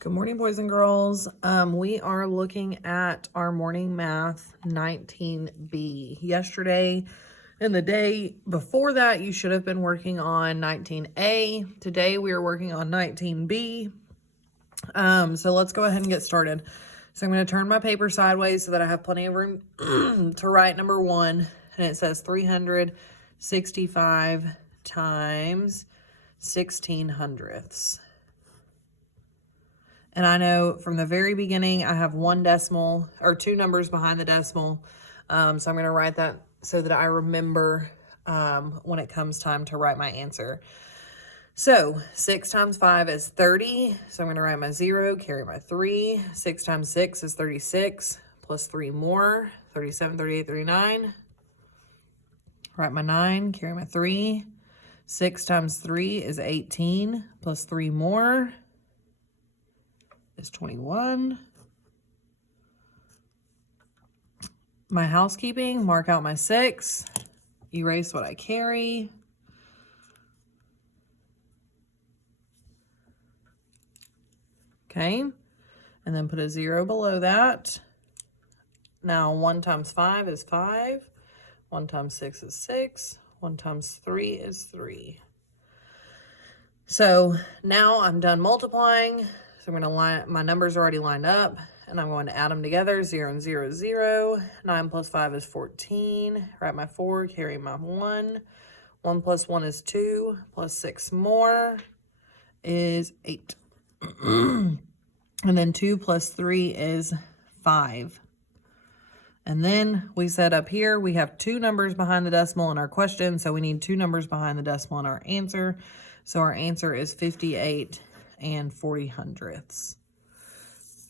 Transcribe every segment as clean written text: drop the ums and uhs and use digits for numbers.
Good morning, boys and girls. We are looking at our morning math 19B. Yesterday and the day before that, you should have been working on 19A. Today, we are working on 19B. So let's go ahead and get started. So I'm going to turn my paper sideways so that I have plenty of room to write number 1. And it says 365 times 1600ths. And I know from the very beginning, I have one decimal or two numbers behind the decimal. So I'm going to write that so that I remember when it comes time to write my answer. So 6 times 5 is 30. So I'm going to write my 0, carry my 3. 6 times 6 is 36, plus 3 more, 37, 38, 39. Write my 9, carry my 3. 6 times 3 is 18, plus 3 more is 21. My housekeeping, mark out my 6, erase what I carry. Okay, and then put a 0 below that. Now 1 times 5 is 5, 1 times 6 is 6, 1 times 3 is 3. So now I'm done multiplying. So I'm going to line, my numbers are already lined up, and I'm going to add them together. 0 and 0 is 0. 9 plus 5 is 14. Write my 4, carry my 1. 1 plus 1 is 2, plus 6 more is 8. And then 2 plus 3 is 5. And then we said up here, we have 2 numbers behind the decimal in our question, so we need 2 numbers behind the decimal in our answer. So our answer is 58 and 40 hundredths.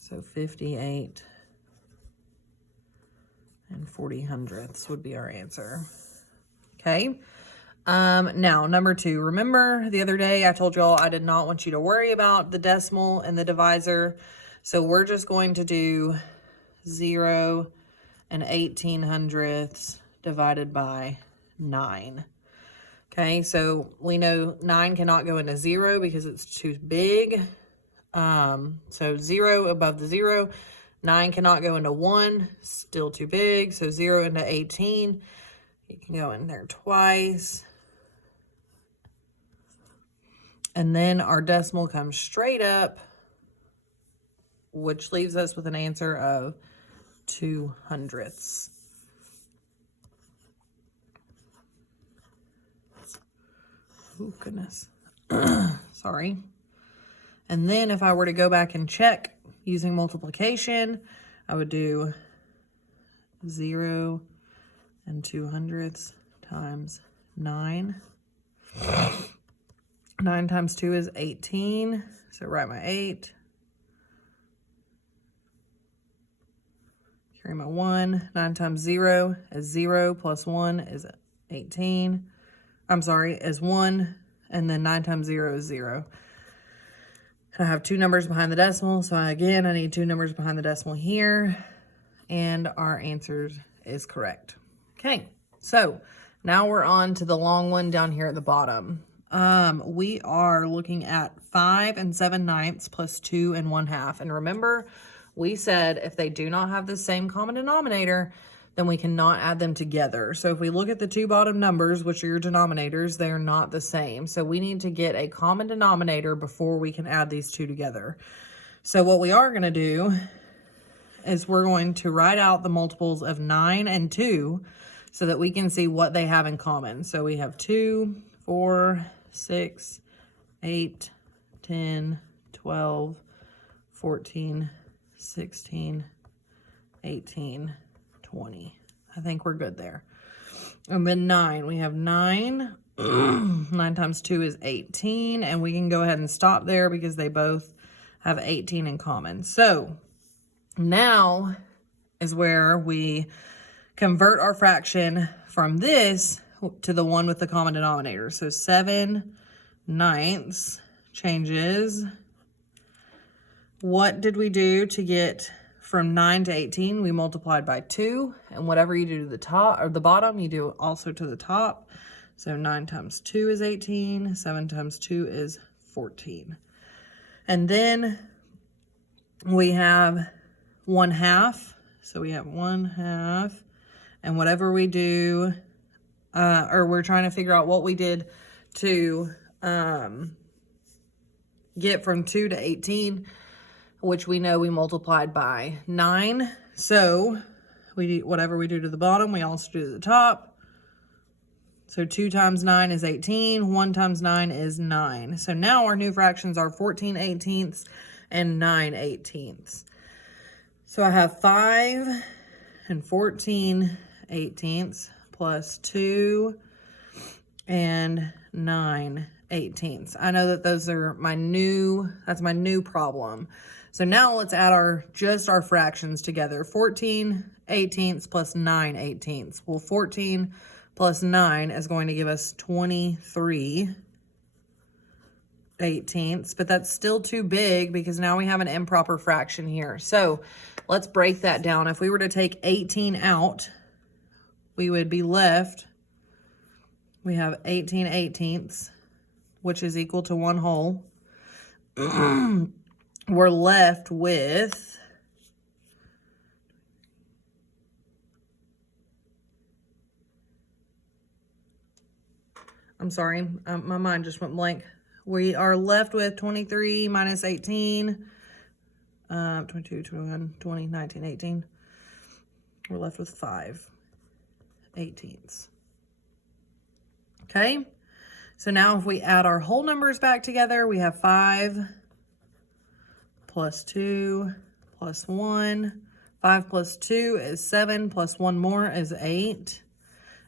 So 58 and 40 hundredths would be our answer. Okay. Now number 2, remember the other day I told y'all I did not want you to worry about the decimal and the divisor. So we're just going to do 0 and 18 hundredths divided by 9. Okay, so we know 9 cannot go into 0 because it's too big. So 0 above the 0. 9 cannot go into 1, still too big. So 0 into 18. You can go in there twice. And then our decimal comes straight up, which leaves us with an answer of 2 hundredths. Oh, goodness. Sorry. And then if I were to go back and check using multiplication, I would do 0 and 2 hundredths times 9. 9 times 2 is 18. So write my 8. Carry my 1. 9 times 0 is 0, plus 1 is 18. I'm sorry, is 1, and then 9 times 0 is 0. I have 2 numbers behind the decimal, so I need 2 numbers behind the decimal here, and our answer is correct. Okay, so now we're on to the long one down here at the bottom. We are looking at 5 and 7/9 plus 2 and 1/2. And remember, we said if they do not have the same common denominator, then we cannot add them together. So if we look at the 2 bottom numbers, which are your denominators, they are not the same. So we need to get a common denominator before we can add these 2 together. So what we are going to do is we're going to write out the multiples of 9 and 2 so that we can see what they have in common. So we have 2, 4, 6, 8, 10, 12, 14, 16, 18, 20. I think we're good there. And then 9, we have 9. 9 times 2 is 18, and we can go ahead and stop there because they both have 18 in common. So now is where we convert our fraction from this to the one with the common denominator. So 7/9 changes. What did we do to get from 9 to 18? We multiplied by 2, and whatever you do to the top or the bottom, you do also to the top. So 9 times 2 is 18, 7 times 2 is 14. And then we have 1/2. So we have 1/2. And whatever we do, or we're trying to figure out what we did to get from 2 to 18, which we know we multiplied by 9. So whatever we do to the bottom, we also do to the top. So 2 times 9 is 18. 1 times 9 is 9. So now our new fractions are 14/18 and 9/18. So I have 5 and 14/18 plus 2 and 9/18. I know that those are that's my new problem. So now let's add just our fractions together. 14/18 plus 9/18. Well, 14 plus 9 is going to give us 23/18, but that's still too big because now we have an improper fraction here. So let's break that down. If we were to take 18 out, we would be left, we have 18/18, which is equal to 1 whole. We're left with I'm sorry, my mind just went blank. We are left with 23 minus 18, 22, 21, 20, 19, 18. We're left with 5/18. Okay, so now if we add our whole numbers back together, we have 5 plus 2 plus 1. 5 plus 2 is 7, plus 1 more is 8.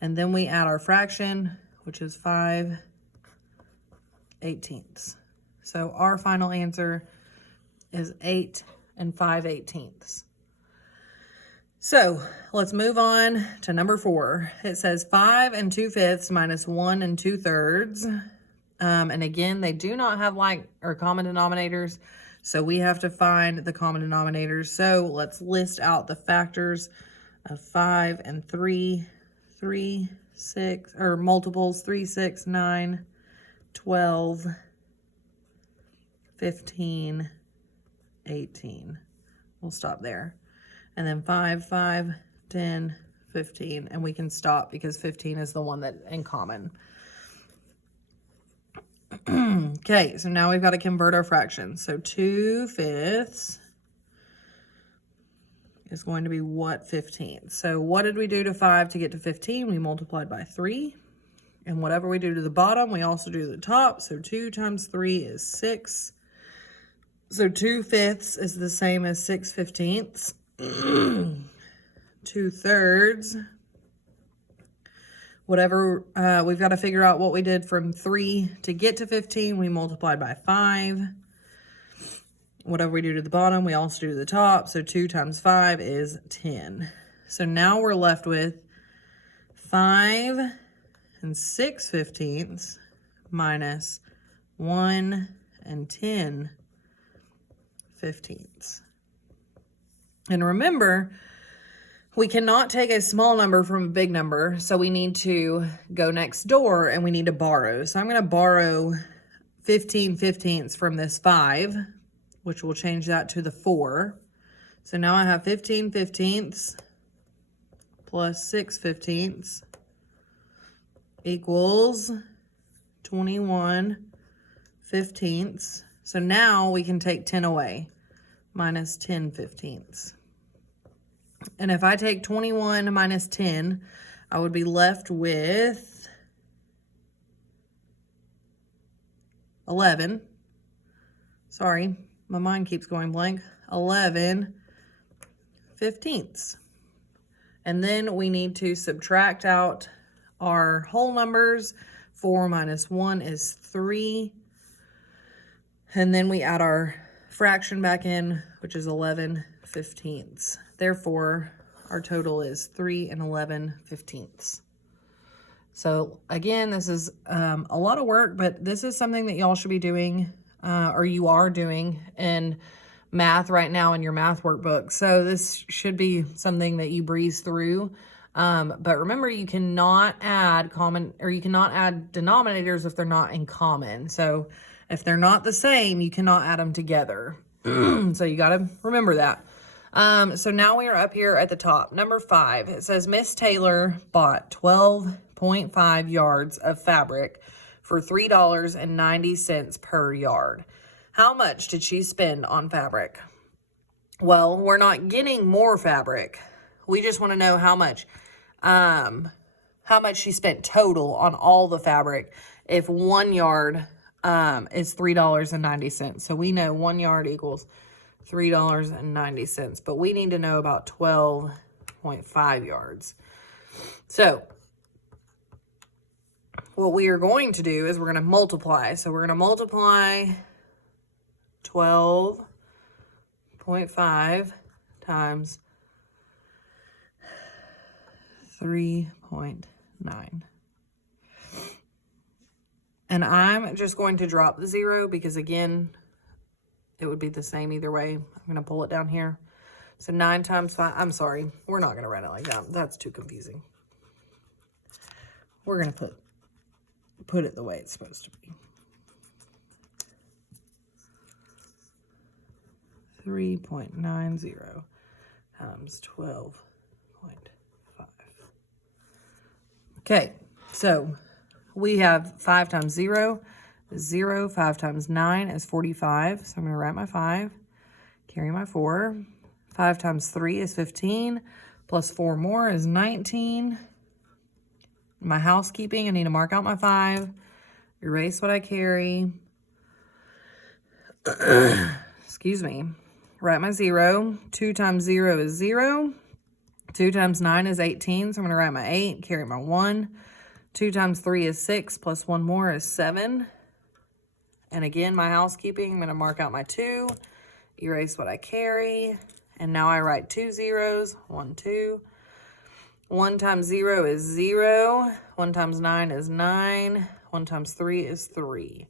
And then we add our fraction, which is 5/18. So our final answer is 8 and 5/18. So let's move on to number 4. It says 5 and 2/5 minus 1 and 2/3. And again, they do not have common denominators. So we have to find the common denominators. So let's list out the factors of 5 and 3, 3, 6, or multiples, 3, 6, 9, 12, 15, 18. We'll stop there. And then 5, 5, 10, 15. And we can stop because 15 is the one that in common. Okay, so now we've got to convert our fractions. So 2/5 is going to be what 15th? So what did we do to 5 to get to 15? We multiplied by 3. And whatever we do to the bottom, we also do to the top. So 2 times 3 is 6. So 2/5 is the same as 6/15. 2/3. Whatever, we've got to figure out what we did from 3 to get to 15. We multiplied by 5. Whatever we do to the bottom, we also do to the top. So 2 times 5 is 10. So now we're left with 5 and 6/15 minus 1 and 10/15. And remember, we cannot take a small number from a big number, so we need to go next door and we need to borrow. So I'm going to borrow 15/15 from this 5, which will change that to the 4. So now I have 15/15 plus 6/15 equals 21/15. So now we can take 10 away, minus 10/15. And if I take 21 minus 10, I would be left with 11. Sorry, my mind keeps going blank. 11/15. And then we need to subtract out our whole numbers. 4 minus 1 is 3. And then we add our fraction back in, which is 11/15. Therefore, our total is 3 and 11/15. So again, this is a lot of work, but this is something that y'all should be doing, or you are doing in math right now in your math workbook. So this should be something that you breeze through. But remember, you cannot add denominators if they're not in common. So if they're not the same, you cannot add them together. So you got to remember that. So now we are up here at the top. Number 5, it says Miss Taylor bought 12.5 yards of fabric for $3.90 per yard. How much did she spend on fabric? Well, we're not getting more fabric. We just want to know how much she spent total on all the fabric if 1 yard is $3.90. So we know 1 yard equals $3.90, but we need to know about 12.5 yards. So what we are going to do is we're going to multiply. So we're going to multiply 12.5 times 3.9. And I'm just going to drop the 0 because, again, it would be the same either way. I'm going to pull it down here. So 9 times 5. I'm sorry. We're not going to write it like that. That's too confusing. We're going to put it the way it's supposed to be. 3.90 times 12.5. Okay, so we have 5 times 0 is 0. 5 times 9 is 45. So I'm going to write my 5, carry my 4. 5 times 3 is 15, plus 4 more is 19. My housekeeping, I need to mark out my 5, erase what I carry. Excuse me. Write my 0. 2 times 0 is 0. 2 times 9 is 18, so I'm going to write my 8, carry my 1. 2 times 3 is 6, plus 1 more is 7. And again, my housekeeping, I'm going to mark out my 2, erase what I carry. And now I write 2 zeros, 1, 2. 1 times 0 is 0. 1 times 9 is 9. 1 times 3 is 3.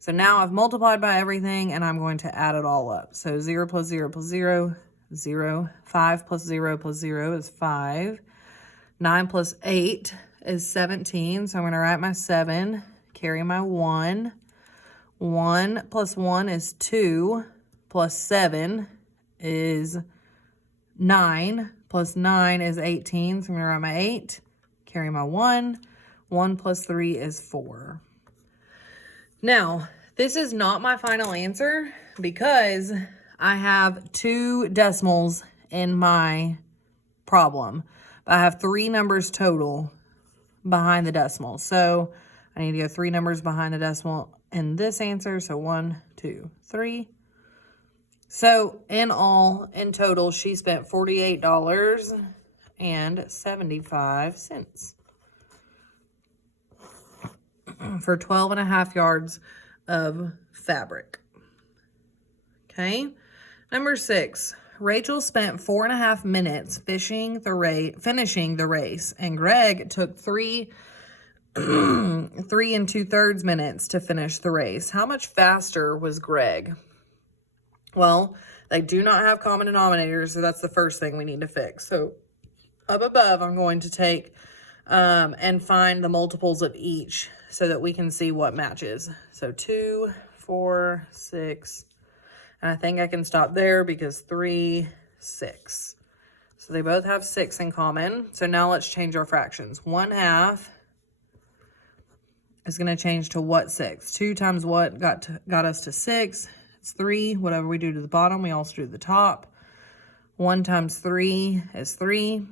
So now I've multiplied by everything, and I'm going to add it all up. So 0 plus 0 plus 0, 0. 5 plus 0 plus 0 is 5. 9 plus 8 is 17. So I'm going to write my 7, carry my 1. 1 plus 1 is 2, plus 7 is 9, plus 9 is 18. So I'm going to write my 8, carry my 1. 1 plus 3 is 4. Now, this is not my final answer because I have 2 decimals in my problem. But I have 3 numbers total behind the decimal. So I need to go 3 numbers behind the decimal in this answer. So 1, 2, 3. So in all, in total, she spent $48.75 for 12.5 yards of fabric. Okay. Number 6, Rachel spent 4.5 minutes finishing the race, and Greg took 3 2/3 minutes to finish the race. How much faster was Greg? Well, they do not have common denominators, so that's the first thing we need to fix. So up above, I'm going to take and find the multiples of each so that we can see what matches. So 2, 4, 6, and I think I can stop there because 3, 6. So they both have 6 in common. So now let's change our fractions. 1/2 is going to change to what 6? 2 times what got us to 6? It's 3. Whatever we do to the bottom, we also do to the top. 1 times 3 is 3.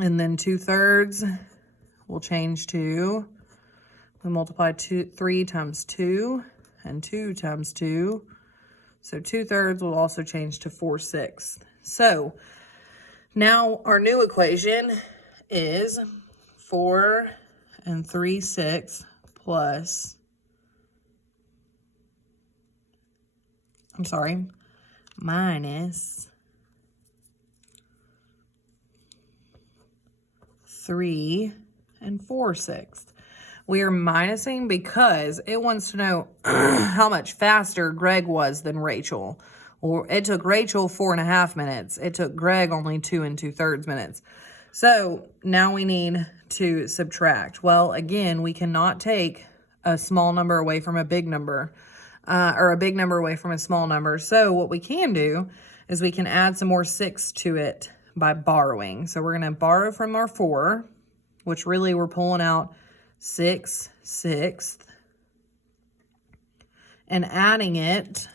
And then 2/3 will change to, we multiply 3 times 2 and 2 times 2. So 2/3 will also change to 4/6. So now our new equation is 4 3/6 plus, minus 3 4/6. We are minusing because it wants to know how much faster Greg was than Rachel. Well, it took Rachel 4.5 minutes. It took Greg only 2 2/3 minutes. So now we need to subtract. Well, again, we cannot take a small number away from a big number. or a big number away from a small number. So what we can do is we can add some more 6 to it by borrowing. So we're going to borrow from our 4, which really we're pulling out 6/6, and adding it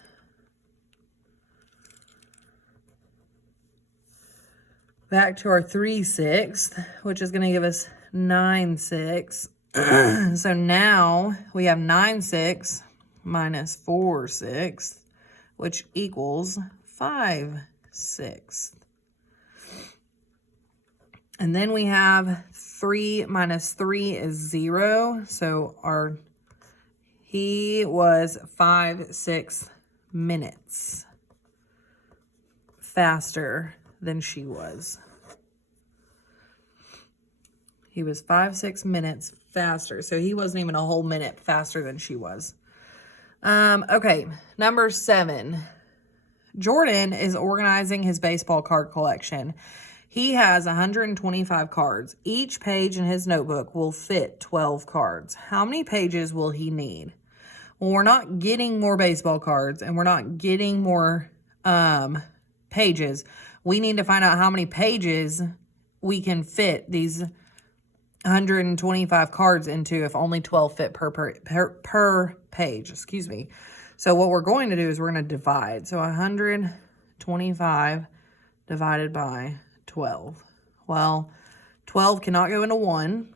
back to our 3/6, which is going to give us 9/6. So now we have 9/6 minus 4/6, which equals 5/6. And then we have 3 minus 3 is 0. So he was 5/6 minutes faster than she was. He was 5/6 minutes faster. So he wasn't even a whole minute faster than she was. Okay, number 7. Jordan is organizing his baseball card collection. He has 125 cards. Each page in his notebook will fit 12 cards. How many pages will he need? Well, we're not getting more baseball cards and we're not getting more pages. We need to find out how many pages we can fit these 125 cards into if only 12 fit per page. Excuse me. So what we're going to do is we're going to divide. So 125 divided by 12. Well, 12 cannot go into 1,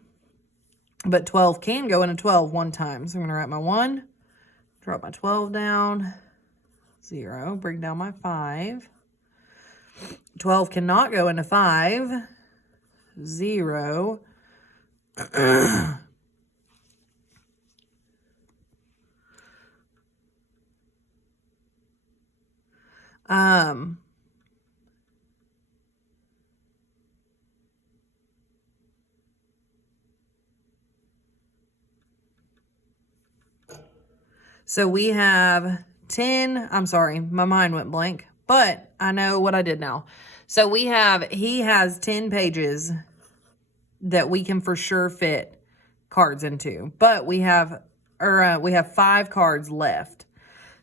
but 12 can go into 12 one time. So I'm going to write my 1, drop my 12 down, 0, bring down my 5. 12 cannot go into 5, 0. So we have 10, I'm sorry, my mind went blank, but I know what I did now. So he has 10 pages that we can for sure fit cards into, but we have 5 cards left.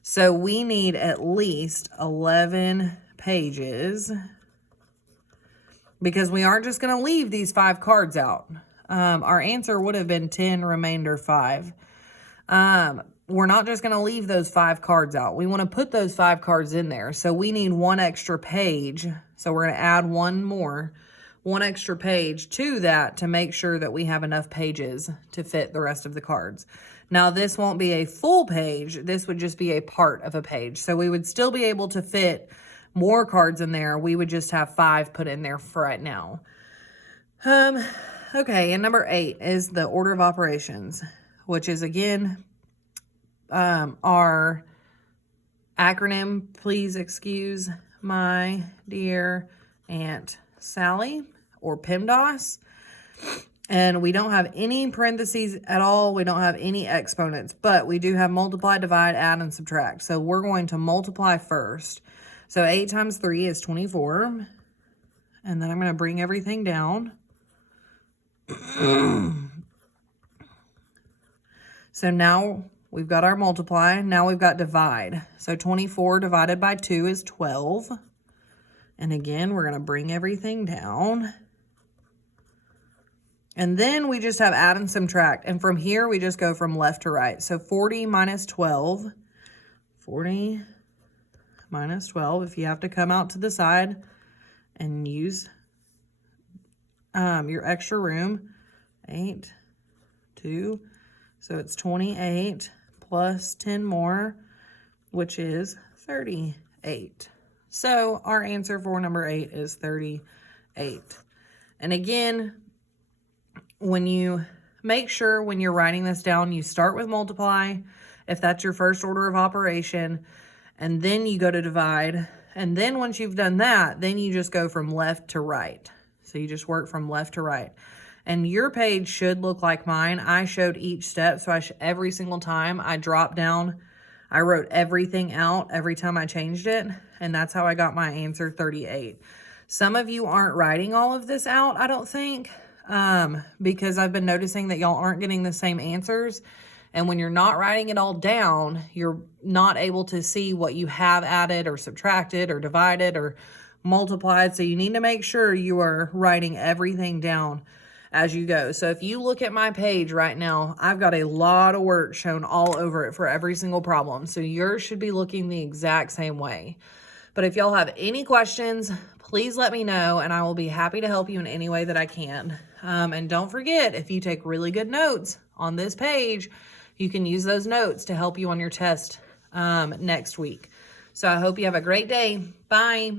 So we need at least 11 pages because we aren't just going to leave these 5 cards out. Our answer would have been 10, remainder 5. We're not just going to leave those 5 cards out. We want to put those 5 cards in there. So we need 1 extra page. So we're going to add 1 extra page to that to make sure that we have enough pages to fit the rest of the cards. Now, this won't be a full page. This would just be a part of a page. So we would still be able to fit more cards in there. We would just have 5 put in there for right now. Okay, and number 8 is the order of operations, which is, again, our acronym. Please excuse my dear Aunt Sally, or PEMDAS. And we don't have any parentheses at all. We don't have any exponents, but we do have multiply, divide, add, and subtract. So we're going to multiply first. So 8 times 3 is 24. And then I'm going to bring everything down. So now we've got our multiply. Now we've got divide. So 24 divided by 2 is 12. And again, we're going to bring everything down. And then we just have add and subtract. And from here, we just go from left to right. So 40 minus 12. 40 minus 12. If you have to come out to the side and use your extra room. 8, 2. So it's 28 plus 10 more, which is 38. So our answer for number 8 is 38. And again, when you make sure when you're writing this down, you start with multiply, if that's your first order of operation, and then you go to divide. And then once you've done that, then you just go from left to right. So you just work from left to right. And your page should look like mine. I showed each step. So every single time I dropped down, I wrote everything out every time I changed it. And that's how I got my answer 38. Some of you aren't writing all of this out, I don't think, because I've been noticing that y'all aren't getting the same answers. And when you're not writing it all down, you're not able to see what you have added or subtracted or divided or multiplied. So you need to make sure you are writing everything down as you go. So if you look at my page right now, I've got a lot of work shown all over it for every single problem. So yours should be looking the exact same way. But if y'all have any questions, please let me know and I will be happy to help you in any way that I can. And don't forget, if you take really good notes on this page, you can use those notes to help you on your test next week. So I hope you have a great day. Bye.